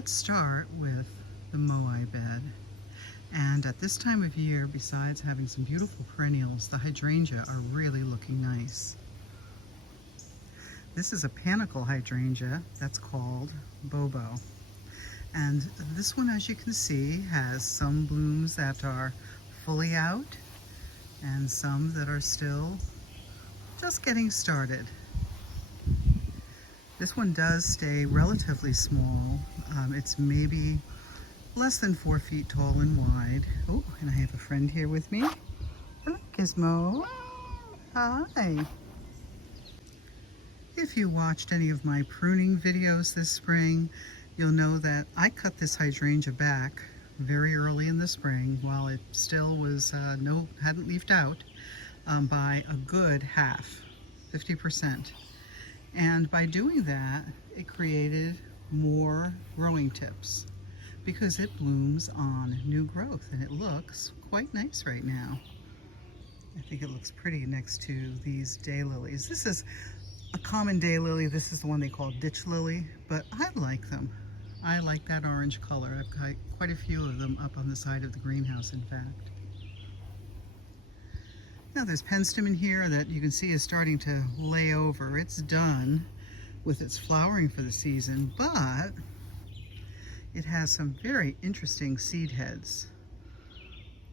let's start with the Moai bed. And at this time of year, besides having some beautiful perennials, the hydrangea are really looking nice. This is a panicle hydrangea that's called Bobo. And this one, as you can see, has some blooms that are fully out and some that are still just getting started. This one does stay relatively small. It's maybe less than 4 feet tall and wide. Oh, and I have a friend here with me. Hello, Gizmo. Hi. If you watched any of my pruning videos this spring, you'll know that I cut this hydrangea back very early in the spring while it still was hadn't leafed out, by a good half, 50%. And by doing that, it created more growing tips because it blooms on new growth and it looks quite nice right now. I think it looks pretty next to these daylilies. This is a common daylily. This is the one they call ditch lily, but I like them. I like that orange color. I've got quite a few of them up on the side of the greenhouse, in fact. Now there's penstemon in here that you can see is starting to lay over. It's done with its flowering for the season, but it has some very interesting seed heads.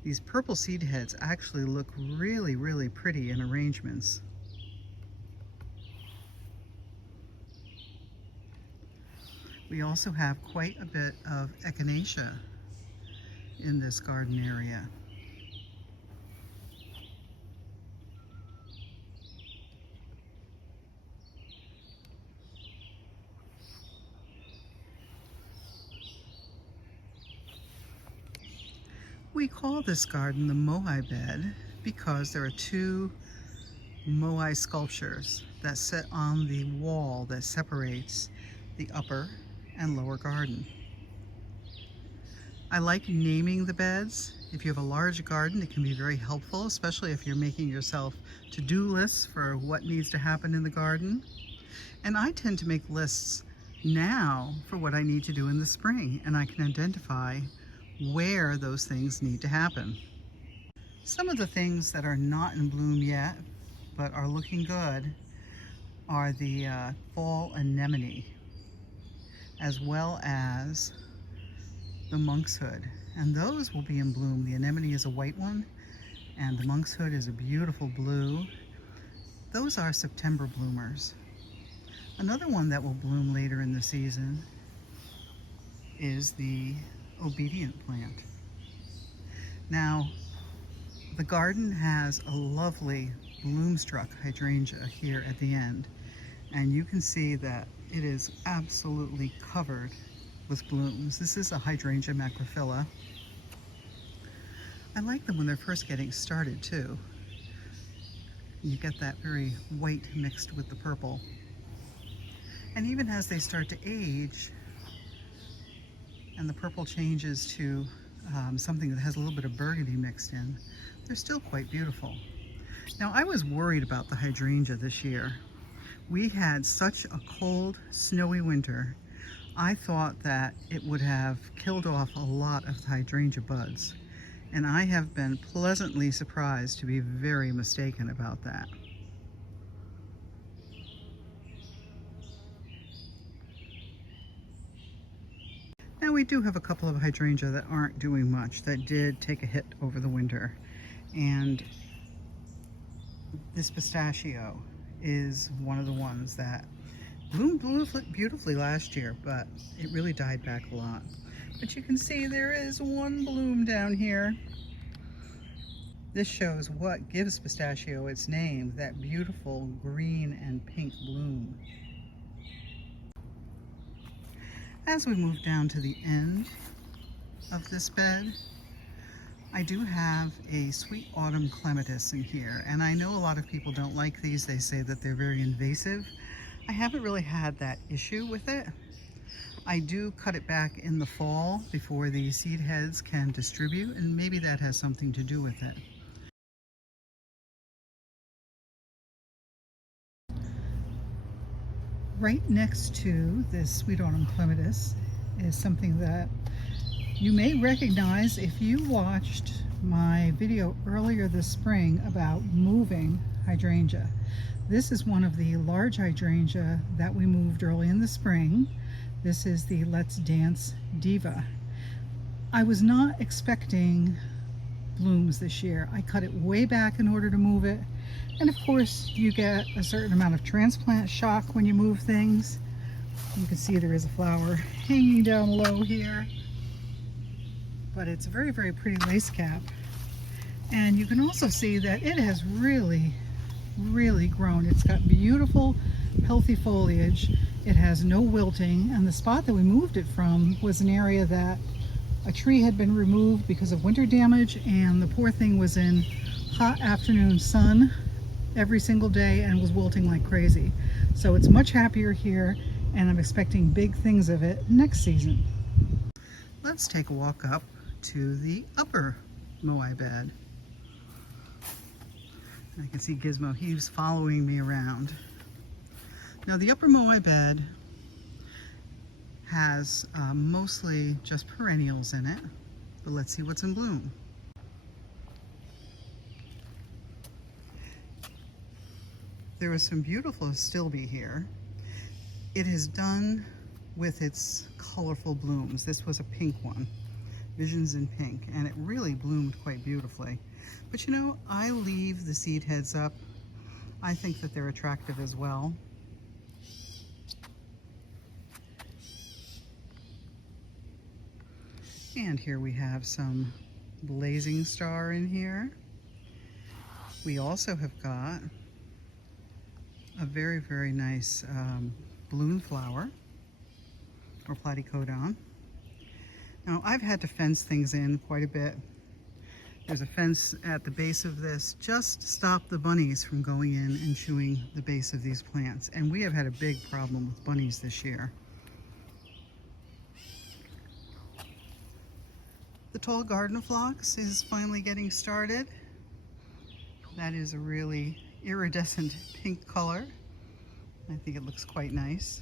These purple seed heads actually look really, really pretty in arrangements. We also have quite a bit of echinacea in this garden area. We call this garden the Moai bed because there are two Moai sculptures that sit on the wall that separates the upper and lower garden. I like naming the beds. If you have a large garden, it can be very helpful, especially if you're making yourself to-do lists for what needs to happen in the garden. And I tend to make lists now for what I need to do in the spring, and I can identify where those things need to happen. Some of the things that are not in bloom yet, but are looking good, are the fall anemone, as well as the monkshood. And those will be in bloom. The anemone is a white one, and the monkshood is a beautiful blue. Those are September bloomers. Another one that will bloom later in the season is the obedient plant. Now, the garden has a lovely bloom-struck hydrangea here at the end, and you can see that it is absolutely covered with blooms. This is a Hydrangea macrophylla. I like them when they're first getting started too. You get that very white mixed with the purple. And even as they start to age, and the purple changes to something that has a little bit of burgundy mixed in, they're still quite beautiful. Now, I was worried about the hydrangea this year. We had such a cold, snowy winter. I thought that it would have killed off a lot of the hydrangea buds, and I have been pleasantly surprised to be very mistaken about that. Now we do have a couple of hydrangea that aren't doing much, that did take a hit over the winter. And this pistachio is one of the ones that bloomed beautifully last year, but it really died back a lot. But you can see there is one bloom down here. This shows what gives pistachio its name, that beautiful green and pink bloom. As we move down to the end of this bed, I do have a sweet autumn clematis in here, and I know a lot of people don't like these. They say that they're very invasive. I haven't really had that issue with it. I do cut it back in the fall before the seed heads can distribute, and maybe that has something to do with it. Right next to this sweet autumn clematis is something that you may recognize if you watched my video earlier this spring about moving hydrangea. This is one of the large hydrangea that we moved early in the spring. This is the Let's Dance Diva. I was not expecting blooms this year. I cut it way back in order to move it. And of course, you get a certain amount of transplant shock when you move things. You can see there is a flower hanging down low here. But it's a very, very pretty lace cap. And you can also see that it has really grown. It's got beautiful, healthy foliage. It has no wilting, and the spot that we moved it from was an area that a tree had been removed because of winter damage, and the poor thing was in hot afternoon sun every single day and was wilting like crazy. So it's much happier here, and I'm expecting big things of it next season. Let's take a walk up to the upper Moai bed. I can see Gizmo, he's following me around. Now the upper Moai bed has mostly just perennials in it, but let's see what's in bloom. There was some beautiful stilbe here. It is done with its colorful blooms. This was a pink one, Visions in Pink, and it really bloomed quite beautifully. But you know, I leave the seed heads up. I think that they're attractive as well. And here we have some blazing star in here. We also have got a very, very nice balloon flower, or platycodon. Now, I've had to fence things in quite a bit. There's a fence at the base of this just to stop the bunnies from going in and chewing the base of these plants. And we have had a big problem with bunnies this year. The tall garden phlox is finally getting started. That is a really iridescent pink color. I think it looks quite nice.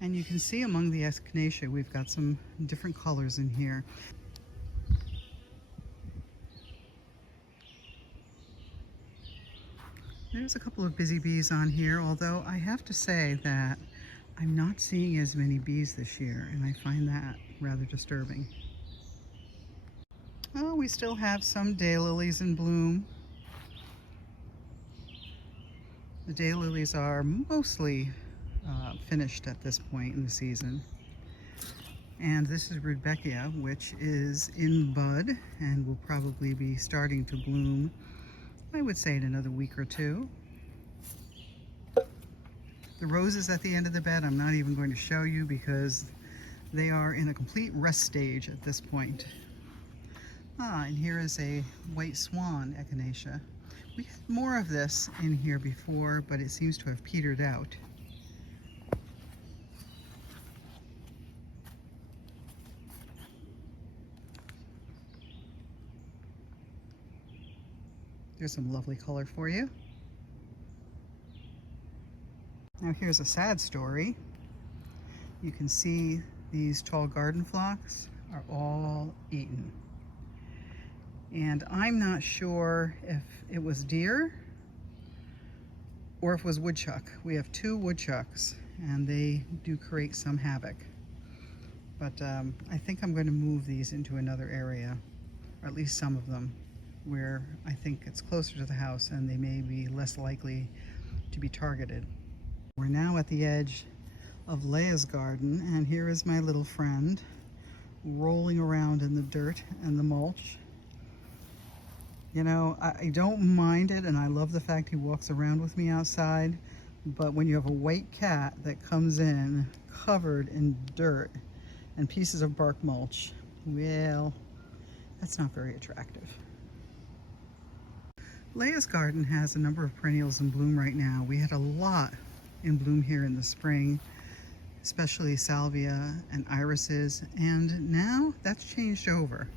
And you can see among the echinacea, we've got some different colors in here. There's a couple of busy bees on here, although I have to say that I'm not seeing as many bees this year, and I find that rather disturbing. Oh, we still have some daylilies in bloom. The daylilies are mostly finished at this point in the season. And this is Rudbeckia, which is in bud and will probably be starting to bloom, I would say, in another week or two. The roses at the end of the bed I'm not even going to show you because they are in a complete rest stage at this point. And here is a white swan echinacea. We had more of this in here before, but it seems to have petered out. There's some lovely color for you. Now here's a sad story. You can see these tall garden phlox are all eaten. And I'm not sure if it was deer or if it was woodchuck. We have two woodchucks and they do create some havoc. But I think I'm going to move these into another area, or at least some of them, where I think it's closer to the house and they may be less likely to be targeted. We're now at the edge of Leia's garden, and here is my little friend rolling around in the dirt and the mulch. You know, I don't mind it, and I love the fact he walks around with me outside, but when you have a white cat that comes in covered in dirt and pieces of bark mulch, well, that's not very attractive. Leia's garden has a number of perennials in bloom right now. We had a lot in bloom here in the spring, especially salvia and irises, and now that's changed over.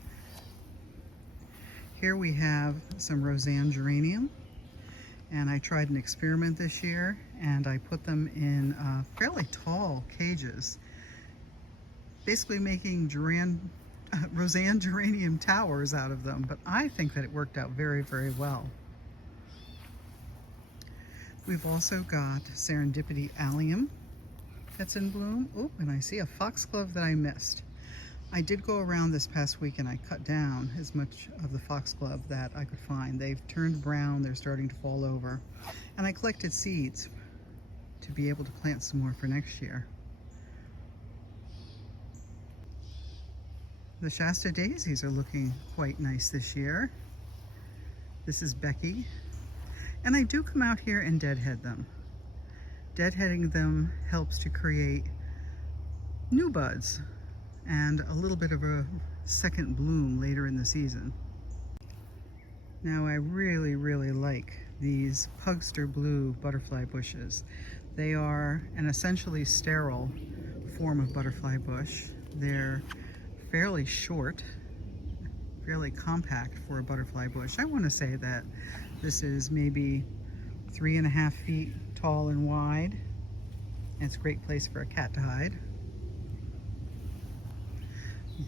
Here we have some Roseanne geranium, and I tried an experiment this year and I put them in fairly tall cages. basically making Roseanne geranium towers out of them, but I think that it worked out very, very well. We've also got Serendipity Allium that's in bloom. Oh, and I see a foxglove that I missed. I did go around this past week and I cut down as much of the foxglove that I could find. They've turned brown, they're starting to fall over. And I collected seeds to be able to plant some more for next year. The Shasta daisies are looking quite nice this year. This is Becky. And I do come out here and deadhead them. Deadheading them helps to create new buds and a little bit of a second bloom later in the season. Now I really, really like these Pugster Blue butterfly bushes. They are an essentially sterile form of butterfly bush. They're fairly short, fairly compact for a butterfly bush. I want to say that this is maybe 3.5 feet tall and wide. And it's a great place for a cat to hide.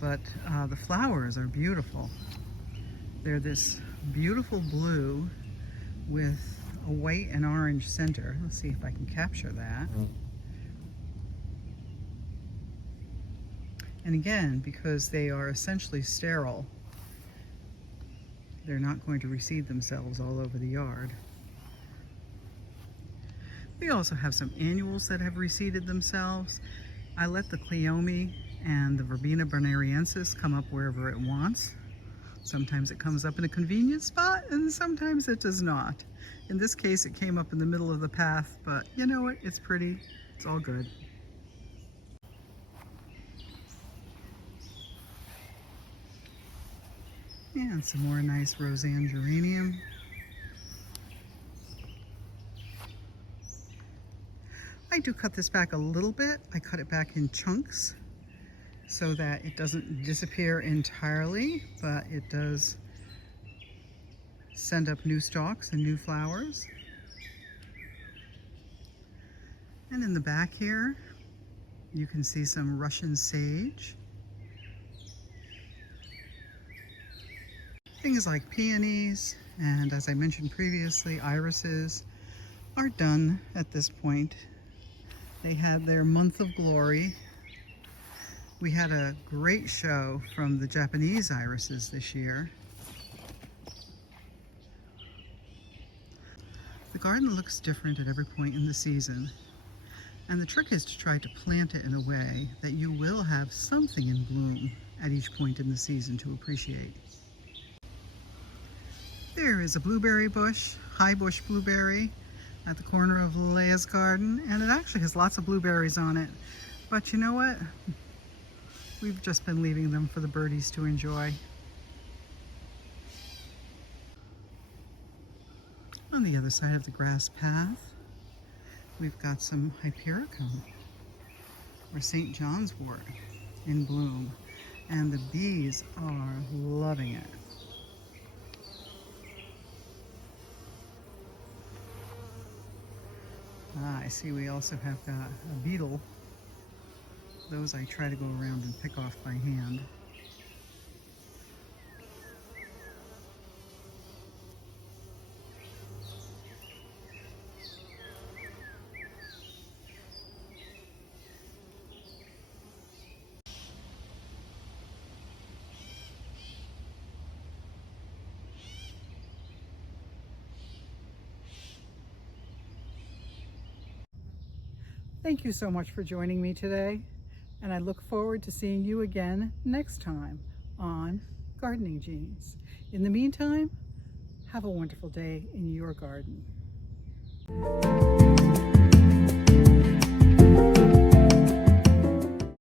But the flowers are beautiful. They're this beautiful blue with a white and orange center. Let's see if I can capture that. And again, because they are essentially sterile, they're not going to reseed themselves all over the yard. We also have some annuals that have reseeded themselves. I let the Cleome and the Verbena bonariensis come up wherever it wants. Sometimes it comes up in a convenient spot and sometimes it does not. In this case it came up in the middle of the path, but you know what, it's pretty, it's all good. And some more nice Roseanne geranium. I do cut this back a little bit. I cut it back in chunks so that it doesn't disappear entirely, but it does send up new stalks and new flowers. And in the back here, you can see some Russian sage. Things like peonies and, as I mentioned previously, irises are done at this point. They had their month of glory. We had a great show from the Japanese irises this year. The garden looks different at every point in the season, and the trick is to try to plant it in a way that you will have something in bloom at each point in the season to appreciate. There is a blueberry bush, high bush blueberry, at the corner of Leia's garden, and it actually has lots of blueberries on it. But you know what? We've just been leaving them for the birdies to enjoy. On the other side of the grass path, we've got some Hypericum, or St. John's wort, in bloom, and the bees are loving it. I see we also have got a beetle. Those I try to go around and pick off by hand. Thank you so much for joining me today, and I look forward to seeing you again next time on Gardening Genes. In the meantime, have a wonderful day in your garden.